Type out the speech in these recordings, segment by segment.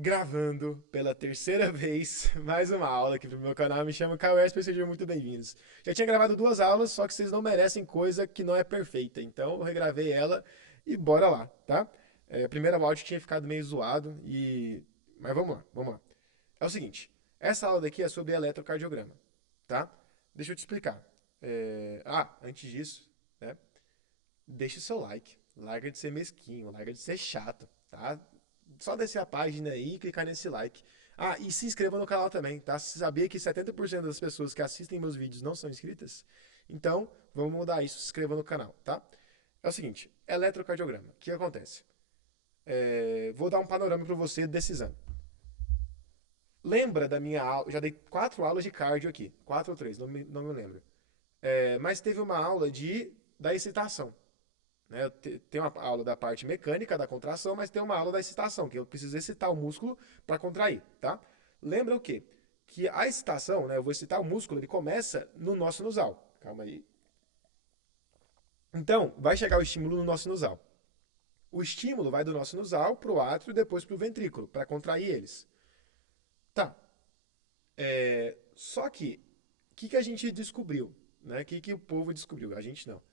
Gravando pela terceira vez mais uma aula aqui pro meu canal. Me chamo Caio Esper, sejam muito bem-vindos. Já tinha gravado duas aulas, só que vocês não merecem coisa que não é perfeita. Então eu regravei ela e bora lá, tá? A primeira áudio tinha ficado meio zoado e. Mas vamos lá, vamos lá. É o seguinte: essa aula daqui é sobre eletrocardiograma, tá? Deixa eu te explicar. Antes disso, né? Deixa o seu like. Larga de ser mesquinho, larga de ser chato, tá? Só descer a página aí e clicar nesse like. Ah, e se inscreva no canal também, tá? Você sabia que 70% das pessoas que assistem meus vídeos não são inscritas? Então, vamos mudar isso, se inscreva no canal, tá? É o seguinte, eletrocardiograma. O que acontece? Vou dar um panorama para você desse exame. Lembra da minha aula? Já dei 4 aulas de cardio aqui. 4 ou 3, não me lembro. Mas teve uma aula da excitação. Né? Tem uma aula da parte mecânica da contração, mas tem uma aula da excitação, que eu preciso excitar o músculo para contrair, tá? Lembra o quê? Que a excitação, né, eu vou excitar o músculo, ele começa no nó sinusal. Calma aí. Então, vai chegar o estímulo no nó sinusal. O estímulo vai do nó sinusal para o átrio e depois para o ventrículo, para contrair eles. Tá. Só que, o que a gente descobriu? Né? Que o povo descobriu? A gente não.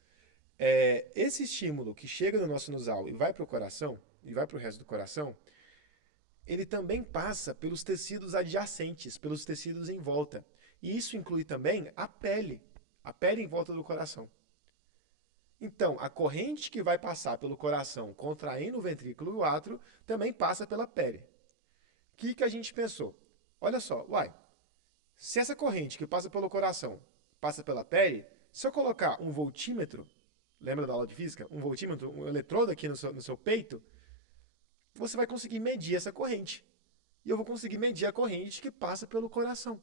Esse estímulo que chega no nosso sinusal e vai para o coração, e vai para o resto do coração, ele também passa pelos tecidos adjacentes, pelos tecidos em volta. E isso inclui também a pele em volta do coração. Então, a corrente que vai passar pelo coração, contraindo o ventrículo e o átrio, também passa pela pele. O que a gente pensou? Olha só, se essa corrente que passa pelo coração passa pela pele, se eu colocar um voltímetro, lembra da aula de física? Um voltímetro, um eletrodo aqui no seu peito, você vai conseguir medir essa corrente. E eu vou conseguir medir a corrente que passa pelo coração.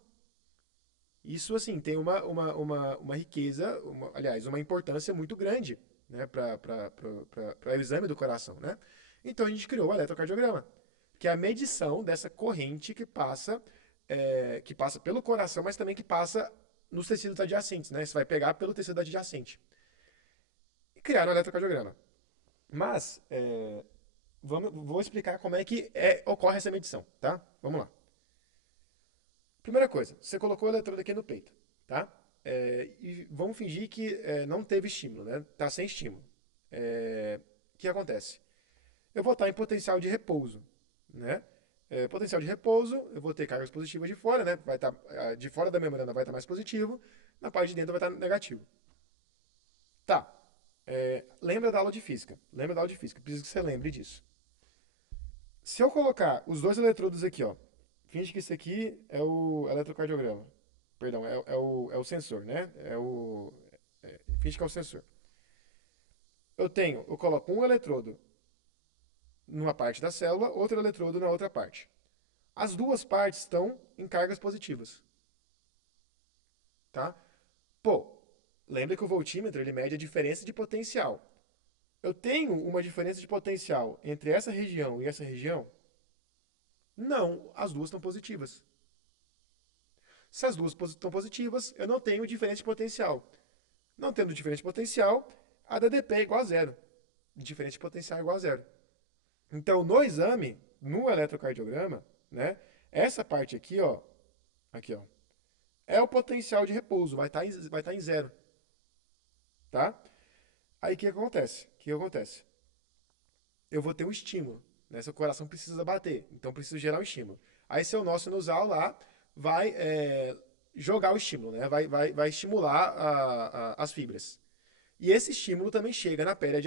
Isso, assim, tem uma riqueza, aliás, uma importância muito grande, né, para o exame do coração, né? Então a gente criou o eletrocardiograma, que é a medição dessa corrente que passa pelo coração, mas também que passa nos tecidos adjacentes, né? Você vai pegar pelo tecido adjacente. E criaram o eletrocardiograma. Mas, vou explicar como é que ocorre essa medição, tá? Vamos lá. Primeira coisa, você colocou o eletrodo aqui no peito, tá? E vamos fingir que não teve estímulo, né? Tá sem estímulo. O que acontece? Eu vou estar em potencial de repouso, né? Potencial de repouso, eu vou ter cargas positivas de fora, né? Vai estar de fora da membrana vai estar mais positivo, na parte de dentro vai estar negativo. Tá. Lembra da aula de física? Lembra da aula de física? Preciso que você lembre disso. Se eu colocar os dois eletrodos aqui, ó, finge que isso aqui é o eletrocardiograma. Perdão, é o sensor, né? Finge que é o sensor. Eu coloco um eletrodo numa parte da célula, outro eletrodo na outra parte. As duas partes estão em cargas positivas, tá? Pô, lembra que o voltímetro ele mede a diferença de potencial. Eu tenho uma diferença de potencial entre essa região e essa região? Não, as duas estão positivas. Se as duas estão positivas, eu não tenho diferença de potencial. Não tendo diferença de potencial, a DDP é igual a zero. Diferença de potencial é igual a zero. Então, no exame, no eletrocardiograma, né, essa parte aqui, ó, é o potencial de repouso, vai estar em zero, tá? Aí o que acontece? O que acontece? Eu vou ter um estímulo, né? Seu coração precisa bater, então preciso gerar um estímulo. Aí seu nó sinusal lá vai jogar o estímulo, né? Vai estimular as fibras. E esse estímulo também chega na pele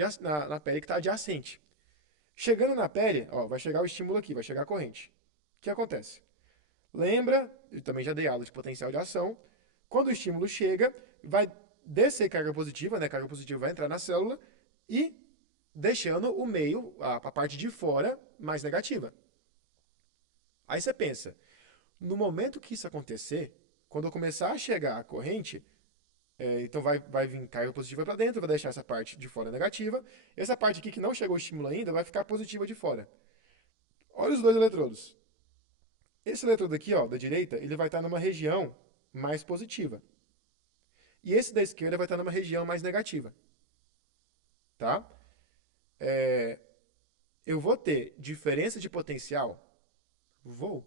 que está adjacente. Chegando na pele, ó, vai chegar o estímulo aqui, vai chegar a corrente. O que acontece? Lembra, eu também já dei aula de potencial de ação. Quando o estímulo chega, vai descer carga positiva, né? Carga positiva vai entrar na célula e deixando o meio, a parte de fora, mais negativa. Aí você pensa, no momento que isso acontecer, quando eu começar a chegar a corrente, então vai vir carga positiva para dentro, vai deixar essa parte de fora negativa. Essa parte aqui que não chegou o estímulo ainda vai ficar positiva de fora. Olha os dois eletrodos. Esse eletrodo aqui, ó, da direita, ele vai estar numa região mais positiva. E esse da esquerda vai estar numa região mais negativa, tá? É, eu vou ter diferença de potencial. Vou.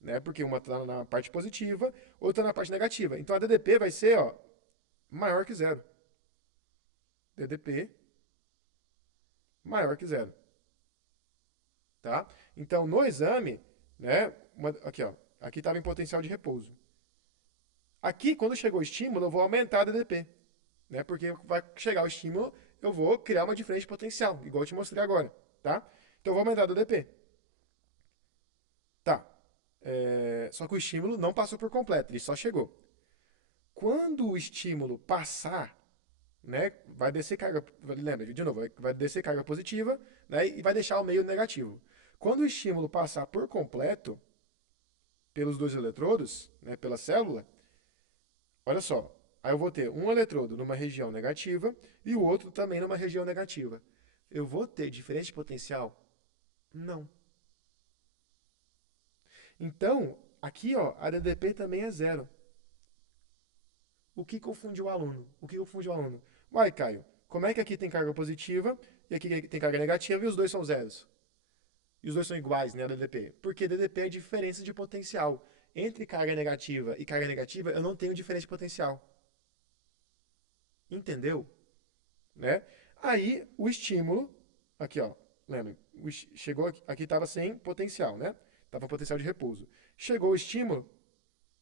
Né? Porque uma está na parte positiva, outra na parte negativa. Então a DDP vai ser, ó, maior que zero. DDP maior que zero. Tá? Então no exame, né, aqui ó, aqui estava em potencial de repouso. Aqui, quando chegou o estímulo, eu vou aumentar a DDP. Né? Porque vai chegar o estímulo, eu vou criar uma diferença de potencial, igual eu te mostrei agora. Tá? Então eu vou aumentar a DDP. Tá. Só que o estímulo não passou por completo, ele só chegou. Quando o estímulo passar, né, vai descer carga, lembra, de novo, vai descer carga positiva, né, e vai deixar o meio negativo. Quando o estímulo passar por completo, pelos dois eletrodos, né, pela célula, olha só, aí eu vou ter um eletrodo numa região negativa e o outro também numa região negativa. Eu vou ter diferença de potencial? Não. Então, aqui, ó, a DDP também é zero. O que confunde o aluno? O que confunde o aluno? Vai, Caio, como é que aqui tem carga positiva e aqui tem carga negativa e os dois são zeros? E os dois são iguais, né, a DDP? Porque DDP é diferença de potencial. Entre carga negativa e carga negativa, eu não tenho diferença de potencial. Entendeu? Né? Aí, o estímulo, aqui, ó, lembra, chegou aqui estava sem potencial, né? Estava potencial de repouso. Chegou o estímulo,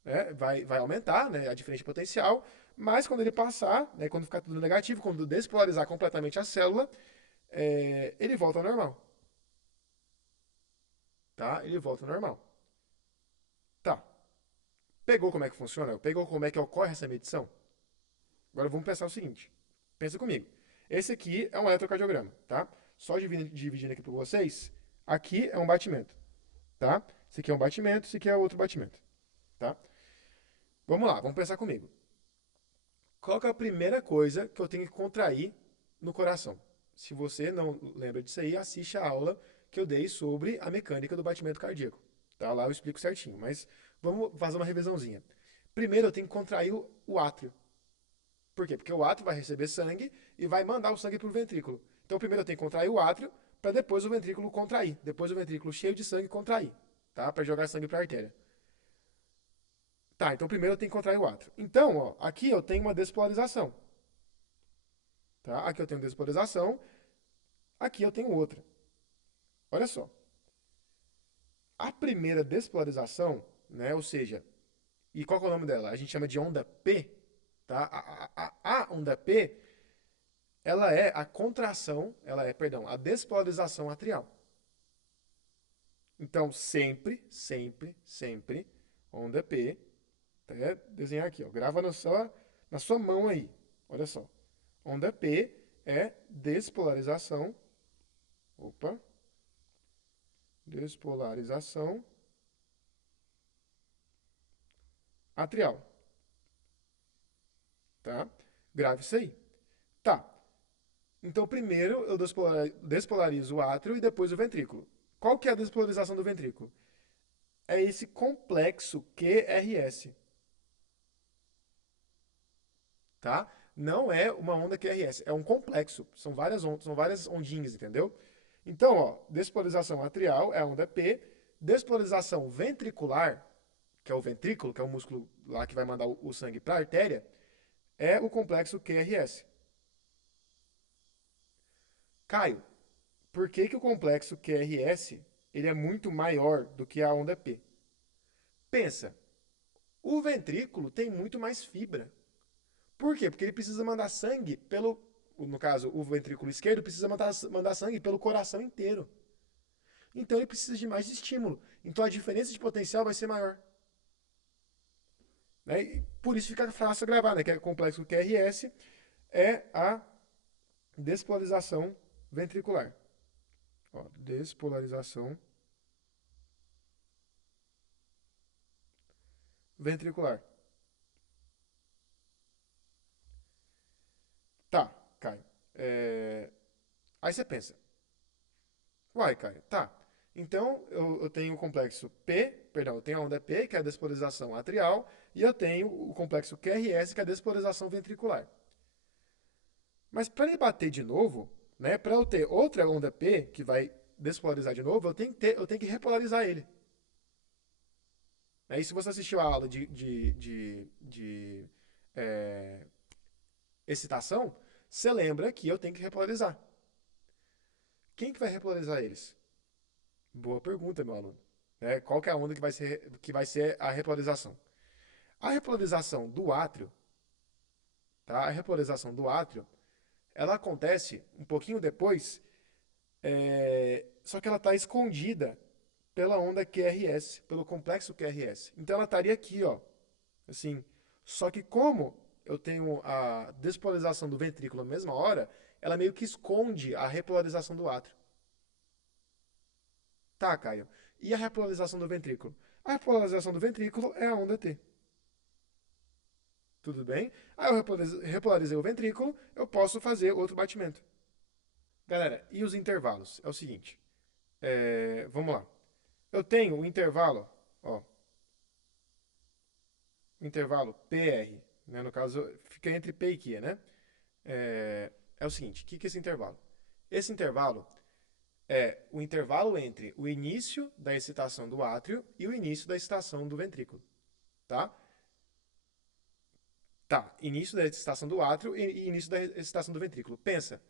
né, vai aumentar, né, a diferença de potencial, mas quando ele passar, né, quando ficar tudo negativo, quando despolarizar completamente a célula, ele volta ao normal. Tá? Ele volta ao normal. Tá. Pegou como é que funciona? Pegou como é que ocorre essa medição? Agora vamos pensar o seguinte. Pensa comigo. Esse aqui é um eletrocardiograma, tá? Só dividindo aqui para vocês, aqui é um batimento, tá? Esse aqui é um batimento, esse aqui é outro batimento, tá? Vamos lá, vamos pensar comigo. Qual que é a primeira coisa que eu tenho que contrair no coração? Se você não lembra disso aí, assiste a aula que eu dei sobre a mecânica do batimento cardíaco. Tá? Lá eu explico certinho, mas vamos fazer uma revisãozinha. Primeiro eu tenho que contrair o átrio. Por quê? Porque o átrio vai receber sangue e vai mandar o sangue para o ventrículo. Então primeiro eu tenho que contrair o átrio para depois o ventrículo contrair. Depois o ventrículo cheio de sangue contrair, tá? Para jogar sangue para a artéria. Tá, então primeiro eu tenho que contrair o átrio. Então, ó, aqui eu tenho uma despolarização. Tá? Aqui eu tenho despolarização, aqui eu tenho outra. Olha só. A primeira despolarização, né, ou seja, e qual é o nome dela? A gente chama de onda P, tá? A onda P, ela é a contração, perdão, a despolarização atrial. Então, sempre, onda P, até desenhar aqui, ó, grava na sua mão aí, olha só. Onda P é despolarização, despolarização atrial, tá? Grave isso aí. Tá. Então, primeiro eu despolarizo o átrio e depois o ventrículo. Qual que é a despolarização do ventrículo? É esse complexo QRS. Tá? Não é uma onda QRS, é um complexo. São várias ondas, são várias ondinhas, entendeu? Então, ó, despolarização atrial é a onda P, despolarização ventricular, que é o ventrículo, que é o músculo lá que vai mandar o sangue para a artéria, é o complexo QRS. Caio, por que, que o complexo QRS ele é muito maior do que a onda P? Pensa, o ventrículo tem muito mais fibra. Por quê? Porque ele precisa mandar sangue pelo. No caso, o ventrículo esquerdo precisa mandar sangue pelo coração inteiro. Então ele precisa de mais estímulo. Então a diferença de potencial vai ser maior. Né? E por isso fica fácil gravar, né? Que é o complexo QRS é a despolarização ventricular. Ó, despolarização ventricular. Tá, Caio. Aí você pensa, uai, Caio, tá. Então eu tenho o complexo P, perdão, eu tenho a onda P, que é a despolarização atrial, e eu tenho o complexo QRS, que é a despolarização ventricular. Mas para ele bater de novo, né, para eu ter outra onda P, que vai despolarizar de novo, eu tenho que repolarizar ele. E se você assistiu a aula de é, excitação, você lembra que eu tenho que repolarizar. Quem que vai repolarizar eles? Boa pergunta, meu aluno. Qual que é a onda que vai ser a repolarização? A repolarização do átrio, tá? A repolarização do átrio, ela acontece um pouquinho depois, só que ela está escondida pela onda QRS, pelo complexo QRS. Então ela estaria aqui, ó, assim. Só que como eu tenho a despolarização do ventrículo na mesma hora, ela meio que esconde a repolarização do átrio. Tá, Caio. E a repolarização do ventrículo? A repolarização do ventrículo é a onda T. Tudo bem? Aí eu repolarizei o ventrículo, eu posso fazer outro batimento. Galera, e os intervalos? É o seguinte. Vamos lá. Eu tenho o intervalo, ó, intervalo PR, né? No caso, fica entre P e Q, né? É o seguinte, o que é esse intervalo? Esse intervalo é o intervalo entre o início da excitação do átrio e o início da excitação do ventrículo, tá? Tá, início da excitação do átrio e início da excitação do ventrículo. Pensa.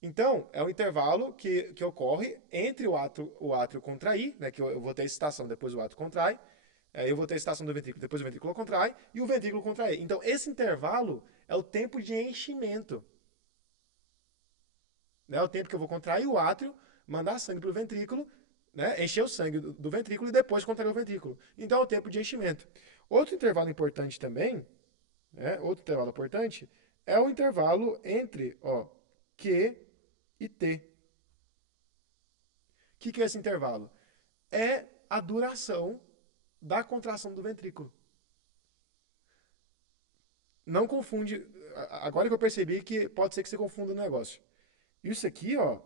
Então, é o intervalo que ocorre entre o átrio contrair, né, que eu vou ter a excitação, depois o átrio contrai, eu vou ter a excitação do ventrículo, depois o ventrículo contrai, e o ventrículo contrai. Então, esse intervalo é o tempo de enchimento. Né? O tempo que eu vou contrair o átrio, mandar sangue para o ventrículo, né? Encher o sangue do ventrículo e depois contrair o ventrículo. Então, é o tempo de enchimento. Outro intervalo importante também, né? Outro intervalo importante, é o intervalo entre Q e T. O que é esse intervalo? É a duração da contração do ventrículo. Não confunde. Agora que eu percebi que pode ser que você confunda o negócio. Isso aqui, ó,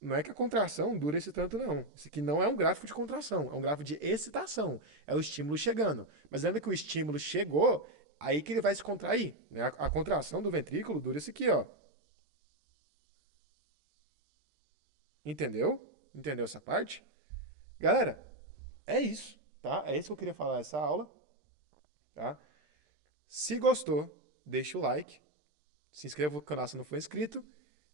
não é que a contração dura esse tanto, não. Isso aqui não é um gráfico de contração, é um gráfico de excitação. É o estímulo chegando. Mas lembra que o estímulo chegou, aí que ele vai se contrair. Né? A contração do ventrículo dura isso aqui, ó. Entendeu? Entendeu essa parte? Galera, é isso, tá? É isso que eu queria falar nessa aula, tá? Se gostou, deixa o like, se inscreva no canal se não for inscrito,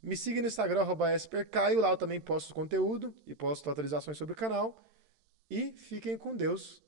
me siga no Instagram, @espercaio, lá eu também posto conteúdo e posto atualizações sobre o canal. E fiquem com Deus.